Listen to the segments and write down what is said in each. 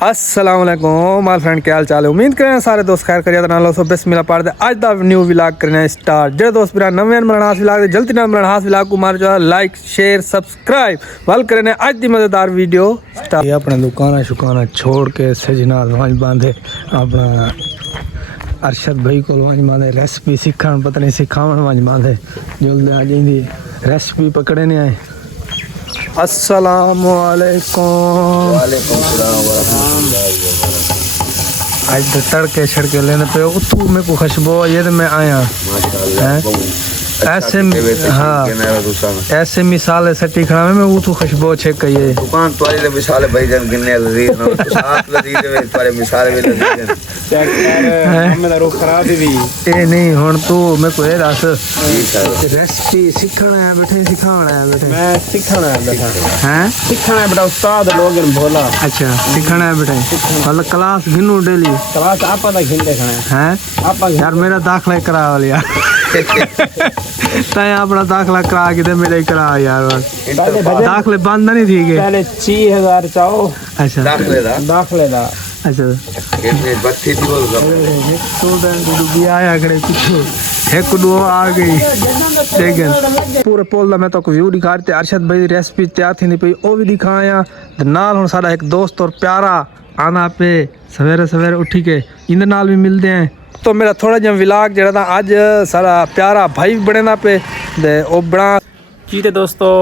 अस्सलाम वालेकुम my friend, क्या हाल चाल है। उम्मीद करें सारे दोस्त खैर करिए नालो सो बिस्मिल्लाह पढ़ते अज दा न्यू व्लॉग करने स्टार्ट। जे दोस्त मेरा नवे मरणास व्लॉग जल्दी ना मरणास व्लॉग को मार जो लाइक शेयर सब्सक्राइब वल करने आज दी मजेदार वीडियो स्टार्ट। ये अपने दुकाना शुकाना छोड़ के सजना वांज बांधे अपना अरशद भाई को वांज बांधे रेसिपी सीखण पता नहीं सिखावन वांज बांधे जल्दी आ जांदी रेसिपी पकड़े ने आए। अस्सलामु अलैकुम। वालेकुम सलाम व रहमतुल्लाहि व बरकातहू। आज तो तड़के छड़के लेने पे उतू मेरे को खुशबू ये तो मैं आया माशाअल्लाह ऐसे हाँ ऐसे मिसाल सटी खड़ा में मैं वो तो खुशबू चेक करिए दुकान तुम्हारी ले मिसाल भाई जन गिनने लजीज ना तो साथ लजीज है तुम्हारे मिसाल भी लजीज है चेक कर हमें रो खराब भी ए नहीं हुन तू मैं को दस जी सर रेसिपी सीखना है बैठे सिखाना है बैठे मैं सीखना है बेटा हैं सीखना है बेटा उस्ताद लोग बोला अच्छा सिखाना है बैठे मतलब क्लास गिनू डेली क्लास आपा दा घिन देखना है हैं आपा यार मेरा दाखला करा लिया तय अपना दाखला करा के दे मेरे करा यार दाखले बंद नहीं थी के पहले 6000 चाहो अच्छा दाखले दा अच्छा ये बत्ती दी बोल स्टूडेंट भी आया करे कुछ एक दो आ गई लेकिन पूरे पोल दा मैं तो व्यू दिखा रहे थे अरशद भाई रेसिपी तैयार थी नहीं पई ओ भी दिखाया ते नाल हुन साडा एक दोस्त और प्यारा आना पे सवेरे सवेरे उठी के इंद नाल भी मिलते हैं। तो मेरा थोड़ा जिहा व्लॉग जरा था अज सारा प्यारा भाई बने ना पे दे ओ बड़ा जी ते दोस्तों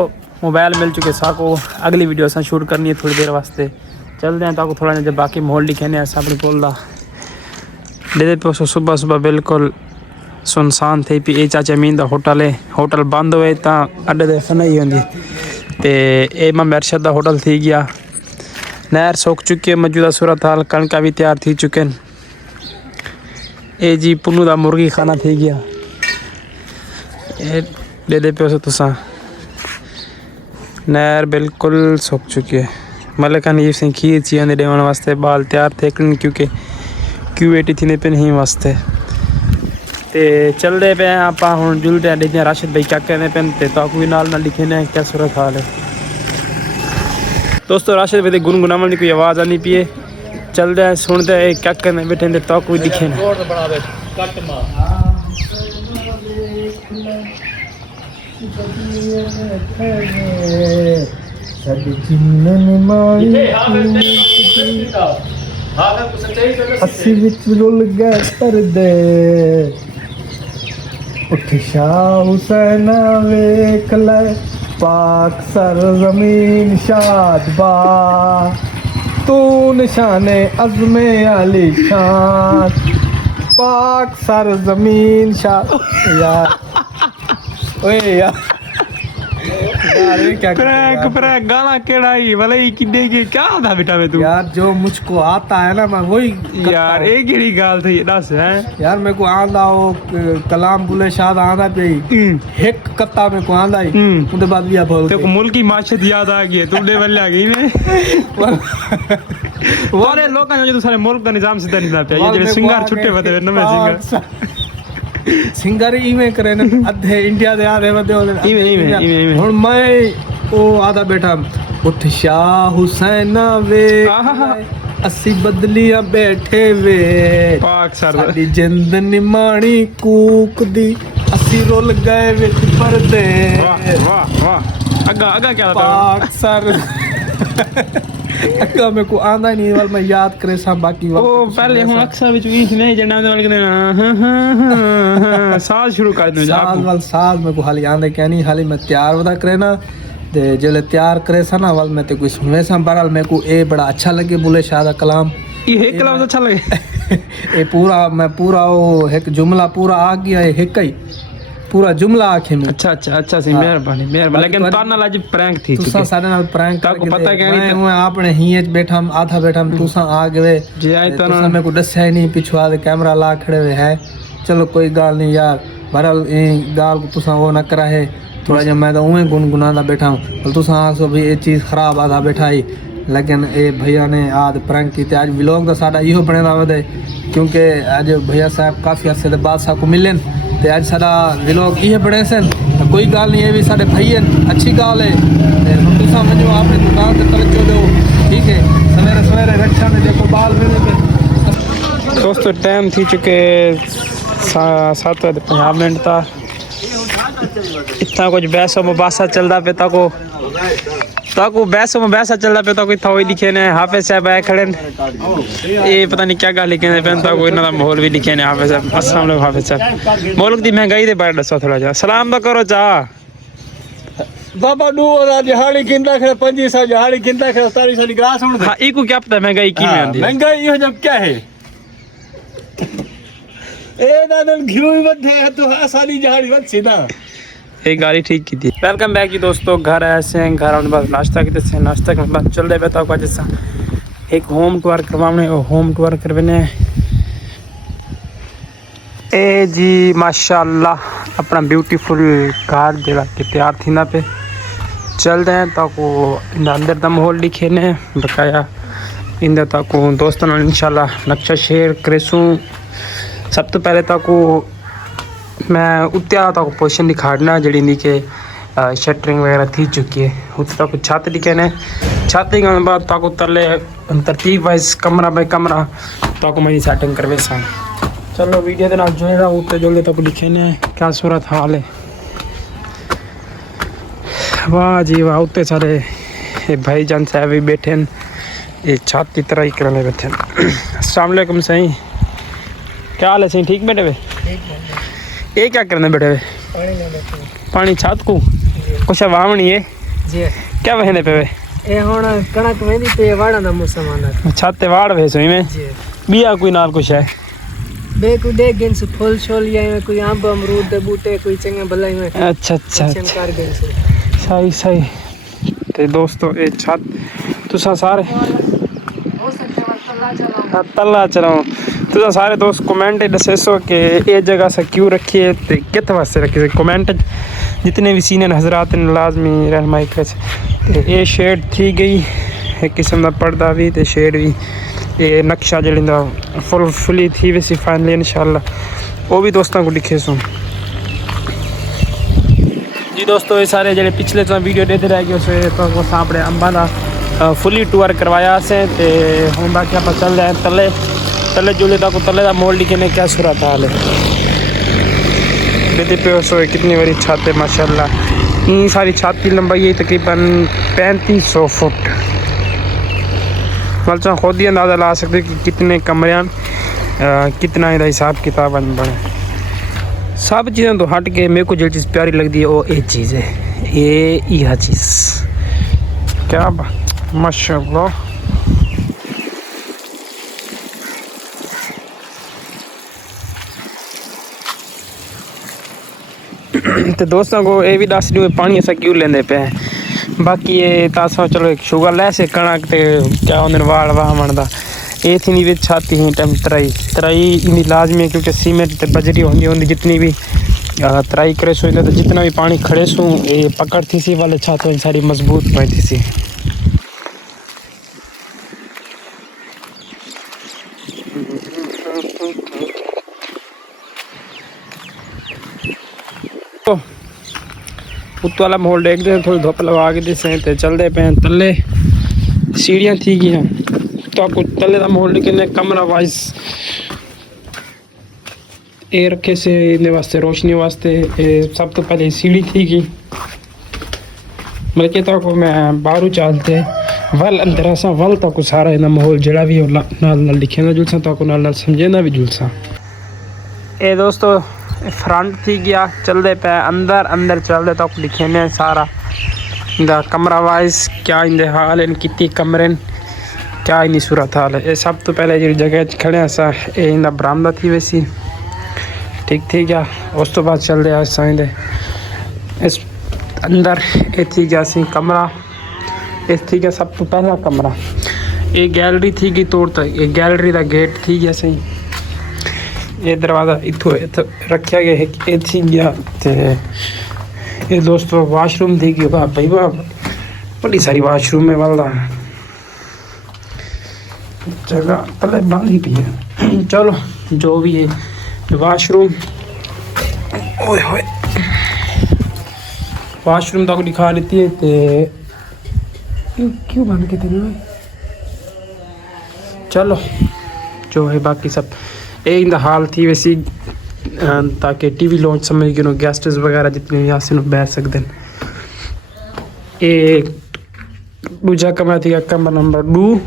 मोबाइल मिल चुके साको अगली वीडियो असां शूट करनी है थोड़ी देर वास्ते चलते हैं ताको थोड़ा जब बाकी माहौल दिखाने असां अपनी बोलदा दे पे सुबह सुबह बिल्कुल सुनसान थे पी ए चाचा मीन दा होटल है होटल बंद हुए ता अड्डे दे फन ही होंदी ते ए इमाम अरशद दा होटल थी गया नहर सोख चुकी है मौजूदा सूरत हाल कणका भी तैयार थी चुके हैं ए जी पुन्नू दा मुर्गी खाना थी गया ए दे पे तुसा नहर बिल्कुल सोख चुकी है मलिक हनीफ सिंह खीर चाहिए देवन वास्ते बाल तैयार थे क्योंकि क्यूएटी थी पे नहीं वास्ते ते चलते पे आप हम जुलते हैं देखते हैं राशिद भाई क्या कहने पे तो भी नाल ना लिखे ने क्या सूरत हाल है। दोस्तों राशिद भाई गुनगुनावन की कोई आवाज़ आनी पी है चलते हैं सुनते हैं क्या कहने बैठे तो कोई दिखे ना अस्सी विच रुल गए परदे उठ शाह हुसैन वेख ले पाक सर जमीन शादबा तू निशाने अज़्मे अली शान पाक सर जमीन शाद यार ओए यार क्या प्रैंक गाना केड़ा ही भले ही किदे के क्या था बेटा में तू यार जो मुझको आता है ना मैं वही यार एक ही गाल थी दस है यार मेरे को आंदा वो कलाम बुले शाद आंदा पे एक कत्ता में को आंदा ही उनके बाद भी बोल तेरे को मुल्क की माशत याद आ गई तू डे वाले आ गई मैं वाले लोग जो तो सारे मुल्क का निजाम सीधा नहीं पे ये जो सिंगार छुट्टे बते नवे सिंगार सिंगर इवें करे ना अधे इंडिया दे आधे बदे इवें हुन मैं ओ आधा बैठा उठ शाह हुसैन वे अस्सी बदलियां बैठे वे पाक सर साडी जिंद निमाणी कूक दी अस्सी रोल गए विच परदे वाह वाह अगा क्या था पाक सर अक्का मेरे को आंदा नहीं वाल मैं याद करे सा बाकी ओ पहले हम अक्सर विच ई नहीं जन्ना दे वाल के साज शुरू कर दो साज मेरे को हाली आंदे क्या नहीं हाली मैं तैयार वदा करे ना ते जले तैयार करे सा ना वाल मैं ते कोई सुने सा बहरहाल मेरे को ए बड़ा अच्छा लगे बुले शाह दा कलाम ये एक कलाम अच्छा लगे ए पूरा वो एक जुमला पूरा आ गया है एक ही पूरा जुमला आखे में अच्छा सी मेहरबानी लेकिन तार नाल आज प्रैंक थी तुसा सारे नाल प्रैंक ताको पता क्या नहीं मैं आपने ही बैठा आधा बैठा तुसा आ गए जे आए तो तुसा मेरे को दस्या ही नहीं पिछवा दे कैमरा ला खड़े हुए है चलो कोई गाल नहीं यार बहरहाल गाल को तुसा वो ना करा है थोड़ा जब मैं तो उवें गुनगुनादा बैठा हूं तुसा आसो भी ये चीज खराब आधा बैठा ही लेकिन ए भैया ने आज प्रैंक की आज व्लॉग दा साडा इहो बनेदा वदे क्योंकि आज भैया साहब काफी अरसे दे बाद साको मिलन ते आज साडा व्लॉग इहे बने सन कोई गाल नहीं है भी साडे भाई अच्छी गाल है ते तुसा मजो आपने दुकान ते तवज्जो दो ठीक है सवेरे सवेरे रक्षा में दोस्तों टाइम थी चुके 7:50 था। इतना कुछ बहसों मुबासा चलता पे ताको बहसों मुबासा चलता पे ताको इतना वही लिखे ने हाफिज साहब आए खड़े ये पता नहीं क्या गल लिखे ने पे ताको इन्हां दा माहौल भी लिखे ने हाफिज साहब। अस्सलाम वालेकुम हाफिज साहब। मुल्क दी महंगाई दे बारे दसो थोड़ा जा सलाम तो करो चा बाबा दू दिहाड़ी गिनता खड़ा 2500 दिहाड़ी गिनता खड़ा 2700 की ग्रास हुन हां इको क्या पता महंगाई की में आंदी महंगाई यो जब क्या है ए दादन घिउ वधे तो आसानी दिहाड़ी वध सीधा एक गाड़ी ठीक की थी। वेलकम बैक जी दोस्तों। घर ऐसे हैं घर आने बाद नाश्ता की थे नाश्ता के बाद चल रहे बताओ जैसा एक होम टूर करवाने होम टूर करवाने ए जी माशाल्लाह अपना ब्यूटीफुल कार जरा कि तैयार थी ना पे चल रहे हैं ताको इन अंदर दा माहौल लिखे ने बकाया इन ताको दोस्तों इंशाल्लाह नक्शा शेयर करेसूँ। सब तो पहले ताको मैं उत्ते तक पोजिशन दिखाना जी के शटरिंग वगैरह थी चुकी है उत तक छत दिखे ने छत दिखाने बाद तक तले तरतीब वाइज कमरा बाई कमरा तक मेरी सेटिंग करवे सा। चलो वीडियो के नाल जुड़े रहो उत्ते जल्दी तक लिखे ने क्या सूरत हाल है। वाह जी वाह उत्ते सारे भाईजान साहब भी बैठे हैं ये छत की तरह ही करने बैठे हैं। अस्सलाम वालेकुम सही क्या हाल है सही ठीक बैठे हुए ये क्या करने बैठे हुए पानी छत को कुछ वावनी है जी क्या बहने पे ए हुन कणक वेंदी पे वाड़ा दा मौसम आंदा छत ते वाड़ वे सोई में जी बिया कोई नाल कुछ है बे को दे गेंस फूल छोल या कोई आंब अमरूद दे बूटे कोई चंगे भलाई में अच्छा अच्छा अच्छा कर गेंस सही सही ते दोस्तों ये छत तुसा सारे हो सकता है तल्ला चलाओ तुसा सारे दोस्त कमेंट दसेसो कि ये जगह से क्यों रखी है ते कित वास्ते रखी है कमेंट जितने भी सीनियर हजरात ने लाजमी रहनमाई करे। ये शेड थी गई एक किस्म का पर्दा भी ते शेड भी ये नक्शा जड़ा फुली थी वैसी फाइनली इंशाल्लाह वो भी दोस्तों को लिखे सुन जी। दोस्तों ये सारे जो पिछले तो वीडियो देते रह गए उसे तो अपने अंबा का फुली टूर करवाया से ते हम बाकी आप चल रहे हैं तले तले जुले तक तले का मोल लिखे ने क्या सूरत हाल है पे सो कितनी बड़ी छत है माशाल्लाह। ये सारी छत की लंबाई है तकरीबन 3500 फुट। मतलब खुद ही अंदाज़ा ला सकते कि कितने कमरे कितना इधर हिसाब किताब बने। सब चीज़ें तो हट के मेरे को जो चीज़ प्यारी लगती है वो एक चीज़ है ये यह चीज़ क्या माशाल्लाह। तो दोस्तों को ये भी दस दूँ पानी ऐसा क्यों लेंदे पे हैं बाकी ये तासा चलो एक शुगर लै से कणक ते क्या उन्हें वाड़ वाह मनदा ये थी नहीं छाती ही टाइम तराई इन्नी लाजमी है क्योंकि सीमेंट ते बजरी होंगी जितनी भी तराई करे सो तो जितना भी पानी खड़े सो ये पकड़ थी सी वाले छातों सारी मजबूत पाई थी सी। उत्त वाला माहौल देखते हैं थोड़ी धुप लगा के दिसे ते चलते पे तले सीढ़ियाँ थी गई तो आपको तले का माहौल लेकिन कमरा वाइज ये रखे से इन्हें वास्ते रोशनी वास्ते सब तो पहले सीढ़ी थी गई मतलब कहता को मैं बाहरों चलते वल अंदर असा वल तक सारा इन्हें माहौल जड़ा भी नाल लिखे ना जुलसा तो नाल समझे ना भी जुलसा। ये दोस्तों फ्रंट थी गया चलते पे अंदर अंदर चलते तक लिखे ने सारा इंदा कमरा वाइज क्या इंदे हाल इन कितनी कमरे क्या इन्नी सूरत हाल है। ये सब तो पहले जी जगह खड़े सा ये इंदा बरामदा थी वैसी ठीक थी गया उस तो बाद चलते असा इंदे इस अंदर ये थी गया सी कमरा इस थी गया सब तो पहला कमरा ये गैलरी थी गई तोड़ तक ये गैलरी का गेट थी गया सही ये दरवाज़ा इतो रखा गया है ये थी गया ते ये दोस्तों वाशरूम थी गई भाई बड़ी सारी वाशरूम है वाला जगह पहले बाली भी है चलो जो भी है वाशरूम ओए होए वाशरूम तक दिखा देती है ते क्यों बंद के थे चलो जो है बाकी सब ये इन द हाल थी वैसी ताकि टीवी लॉन्च समझ के गेस्ट्स वगैरह जितने भी आसे बैठ सकते हैं। ये दूजा कमरा थी कमरा नंबर 2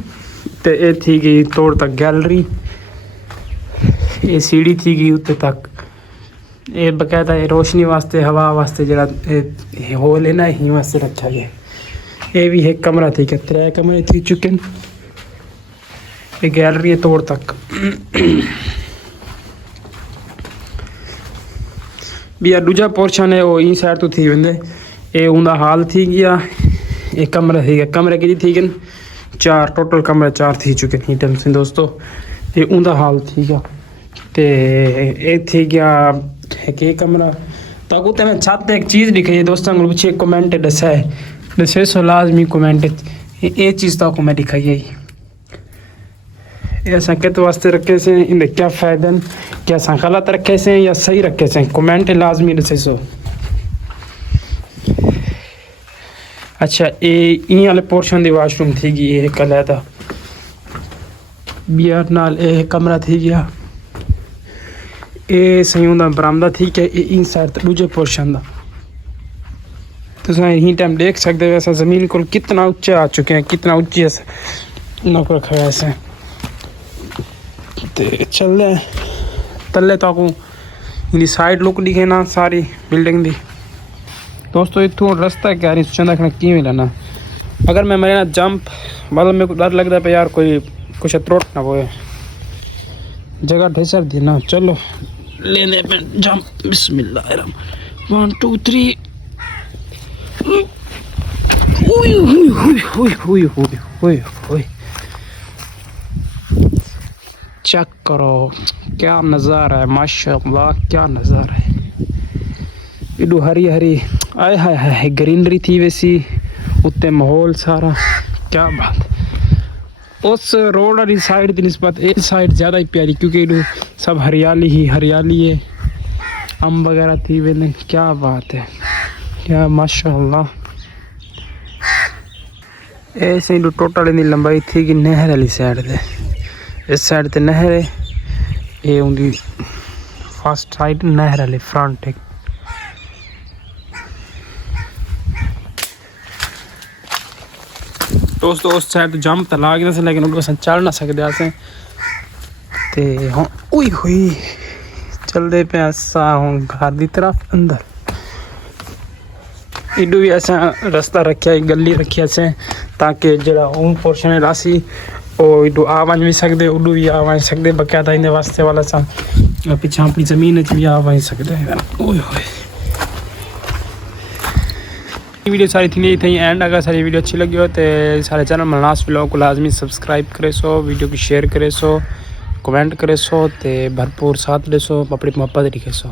ते ये थी गई तोड़ तक गैलरी। ये सीढ़ी थी गई उत्ते तक। ये बकायदा रोशनी वास्ते हवा वास्ते जरा होल है ना ही वास्ते रखा गया। ये भी एक कमरा थी कि 3 कमरे थी चुके हैं। ये गैलरी है तोड़ तक भी दूजा पोर्शन है वो इन साइड तो थी वेंदे। ये उनका हाल थी गया। एक कमरा थी कमरे की थी गए 4 टोटल कमरे 4 थी चुके हैं टाइम से दोस्तों। ये उनका हाल थी गया ते ये थी गया एक कमरा तक उत्ते मैं चाहते एक चीज़ लिखी है दोस्तों को पीछे कमेंट दसा है दसे सो लाजमी कमेंट ये चीज़ तक मैं दिखाई है। ये असा कित वास्ते रखे से इन क्या फ़ायदा क्या असा गलत रखे से या सही रखे से कमेंट लाजमी दसे सो। अच्छा ये इन वाले पोर्शन दी वाशरूम थी गई ये कल था बियर नाल ये कमरा थी गया। ये सही होंदा बरामदा थी कि इन साइड दूजे पोर्शन का तो यही टाइम देख सकते हो ऐसा ज़मीन को कितना ऊंचे आ चुके हैं कितना ऊंची नौकर रखा है ऐसे तो चल रहे तले तक इनकी साइड लुक दिखे ना सारी बिल्डिंग दी दोस्तों। इतों रास्ता क्या नहीं सोचा रखना कि लेना अगर मैं मेरे ना जंप मतलब मेरे को डर लगता है यार कोई कुछ त्रोट ना होए जगह ढेसर दी ना। चलो लेने पे जंप बिस्मिल्लाह 1 2 3 चेक करो क्या नज़ारा है माशाल्लाह क्या नज़ारा है। इडू हरी हरी आए हाय हाय ग्रीनरी थी वैसी उत्ते माहौल सारा क्या बात। उस रोड वाली साइड की निस्बत एक साइड ज़्यादा ही प्यारी क्योंकि इडू सब हरियाली ही हरियाली है अम वगैरह थी वेने क्या बात है क्या माशाल्लाह। ऐसे ही टोटल इतनी लंबाई थी कि नहर वाली साइड से इस साइड ते नहर है ये उनकी फर्स्ट साइड नहर वाली फ्रंट है। दोस्तों उस साइड जंप तो ला गया लेकिन उनको चल ना सकते असें ते हाँ उई हुई चलते पे असा हूँ घर की तरफ अंदर इडू भी ऐसा रास्ता रखा गली रखी असें ताकि जरा होम पोर्शन रासी और इडू आ वञ भी सकते उडू भी आ वञ सकते बकायदा इन वास्ते वाला सा पिछा अपनी ज़मीन भी आ वञ सकते। वीडियो सारी थी एंड अगर सारी वीडियो अच्छी लगी हो तो सारे चैनल मलनास व्लॉग को लाजमी सब्सक्राइब करे सो वीडियो को शेयर करे सो कमेंट करे सो ते भरपूर साथ दे सो अपनी मोहब्बत दिखे सो।